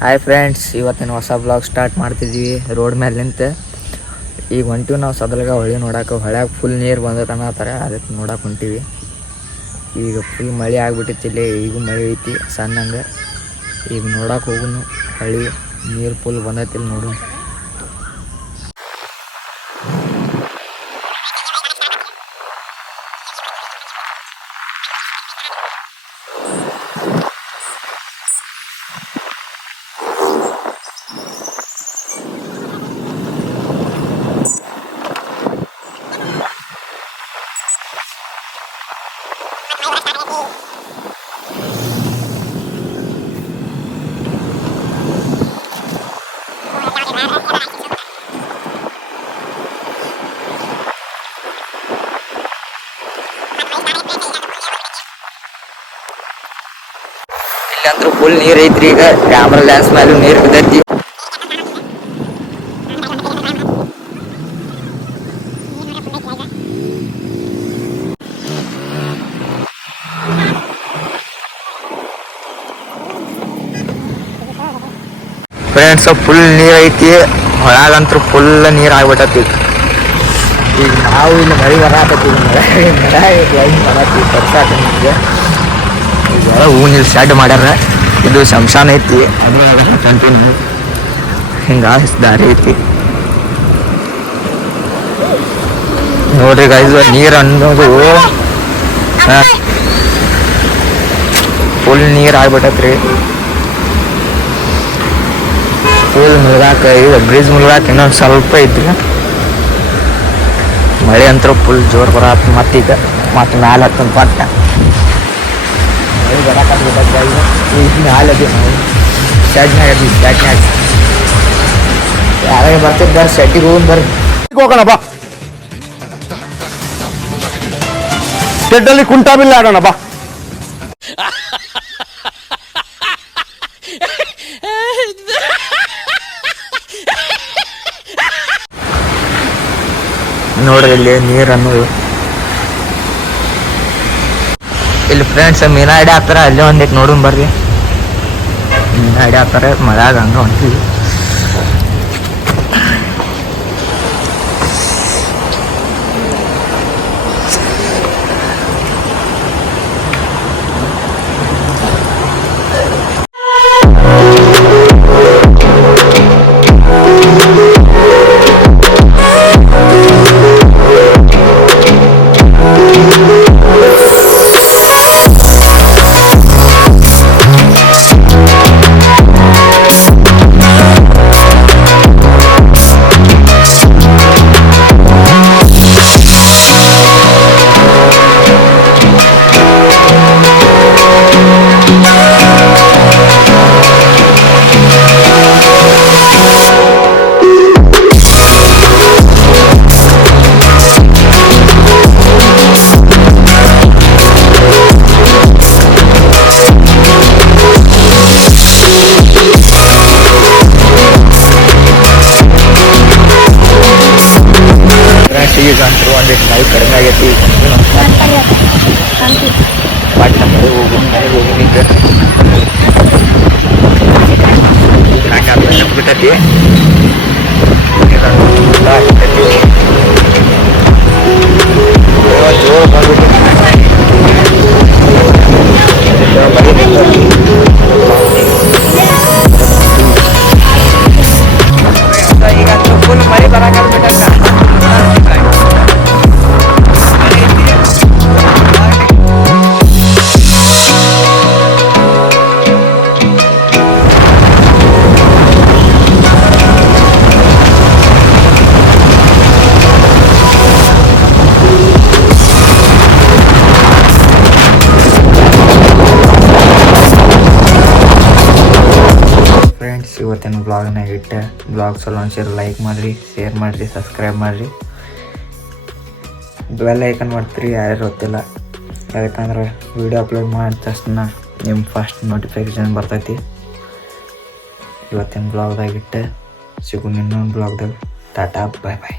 Hi friends ಇವತ್ತಿನ ಹೊಸ blog start ಮಾಡ್ತಿದ್ದೀವಿ. ರೋಡ್ ಮೇಲೆ ಈಗ ಹೊಂಟಿವಿ ನಾವು ಸದಲಗ ಹೊಳೆ ನೋಡಕ್ಕೆ ಹೊಳ್ಯಾಗ ಫುಲ್ ನೀರು ಬಂದೈತೆ ಅನ್ನತ್ತಾರೆ ಅದಕ್ಕೆ ನೋಡಕ್ಕೆ ಹೊಂಟೀವಿ. ಈಗ ಫುಲ್ ಮಳೆ ಆಗ್ಬಿಟ್ಟಿತ್ತು ಇಲ್ಲಿ. ಈಗ ಮಳೆ ಐತಿ, ಸಣ್ಣಂಗೆ. ಈಗ ನೋಡಕ್ಕೆ ಹೋಗುನು. ಹೊಳಿ ನೀರು ಫುಲ್ ಬಂದೈತಿಲ್ಲ ನೋಡು. ಇಲ್ಲಂದ್ರೂ ಫುಲ್ ನೀರ್ ಐತ್ರಿ ಈಗ ಕ್ಯಾಮ್ರಾ ಲ್ಯಾನ್ಸ್ ಮೇಲೂ ನೀರ್ ಬಿದ್ದೈತಿ ಫ್ರೆಂಡ್ಸ್ ಫುಲ್ ನೀರ್ ಐತಿ ಹೊಳಗಂತೂ ಫುಲ್ ನೀರ್ ಆಗ್ಬಿಟ್ಟತಿ ಈಗ ನಾವು ಇಲ್ಲಿ ಮರಿ ಬರತೈತಿ ಮಳೆ ಮಳೆ ಹೆಂಗ್ ಬರತ್ತೀವಿ ತರ್ಸಾಕ ನಿಮಗೆ ಈಗ ಹೂವಿನ ಇಲ್ಲಿ ಶೆಡ್ ಮಾಡ್ಯಾರ. ಇದು ಶಂಶಾನ ಐತಿ. ಅದ್ರೊಳಗ ಕಂಟಿನ್ಯೂ ಹಿಂಗ ದಾರಿ ಐತಿ. ನೋಡ್ರಿ ಗೈಸ್ ನೀರು ಅನ್ನೋದು ಫುಲ್ ನೀರು ಆಗ್ಬಿಟ್ಟತ್ರಿ. ಫುಲ್ ಮುಳುಗಾಕ, ಇದು ಬ್ರಿಜ್ ಮುಳುಗಾಕ ಇನ್ನೊಂದು ಸ್ವಲ್ಪ ಐತ್ರಿ. ಮಳೆ ಅಂತೂ ಫುಲ್ ಜೋರು ಬರತ್ತ ಮತ್ತೀಗ. ಮತ್ತೆ ಮ್ಯಾಲೆ ಹತ್ತಂತ ಮಳೆ ಬರಕ್ಕೆ ಈಗ ಮ್ಯಾಲೆ ಅದಿ ನಾವು ಶೆಡ್ನಾಗ ಅದಿ ಶೆಡ್ನಾಗ ಯಾವಾಗ ಬರ್ತಿದ್ದಾರೆ ಶೆಡ್ಡಿಗೆ ಹೋಗಿ ಬರ್ರಿ ಹೋಗೋಣ ಬಾ ಶೆಡ್ಡಲ್ಲಿ ಕುಂಟಾ ಬಿಲ್ಲ ಆಡೋಣ ಬಾ ನೋಡ್ರಿ ಇಲ್ಲಿ ನೀರು ಅನ್ನೋದು ಇಲ್ಲಿ ಫ್ರೆಂಡ್ಸ್ ಮೀನಾ ಹಿಡಿ ಹಾಕ್ತಾರೆ ಅಲ್ಲೇ ಒಂದಿಟ್ಟು ನೋಡೋಣ ಬರ್ರಿ. ಮೀನಾ ಹಿಡಿ ಹಾಕ್ತಾರೆ ಮಳೆಯಾಗ ಹಂಗೆ ಹೊಂಟಿವಿ. ಹಂಗೆ ಫ್ರೆಂಡ್ಸ್ ಇವತ್ತಿನ ಬ್ಲಾಗ್ನಾಗ ಇಟ್ಟೆ. ಬ್ಲಾಗ್ ಸಲ ಒಂದ್ಸರಿ ಲೈಕ್ ಮಾಡಿರಿ ಶೇರ್ ಮಾಡಿರಿ ಸಬ್ಸ್ಕ್ರೈಬ್ ಮಾಡಿರಿ. ಬೆಲ್ ಐಕನ್ ಮಾಡ್ತೀರಿ ಯಾರ್ಯಾರು ಗೊತ್ತಿಲ್ಲ. ಯಾಕಂದ್ರೆ ವಿಡಿಯೋ ಅಪ್ಲೋಡ್ ಮಾಡಿದ ತಕ್ಷಣ ನಿಮ್ಮ ಫಸ್ಟ್ ನೋಟಿಫಿಕೇಶನ್ ಬರ್ತೈತಿ. ಇವತ್ತಿನ ಬ್ಲಾಗ್ದಾಗ ಇಟ್ಟೆ. ಸಿಗು ಇನ್ನೊಂದು ಬ್ಲಾಗ್ದಾಗ ಟಾಟಾ ಬಾಯ್ ಬಾಯ್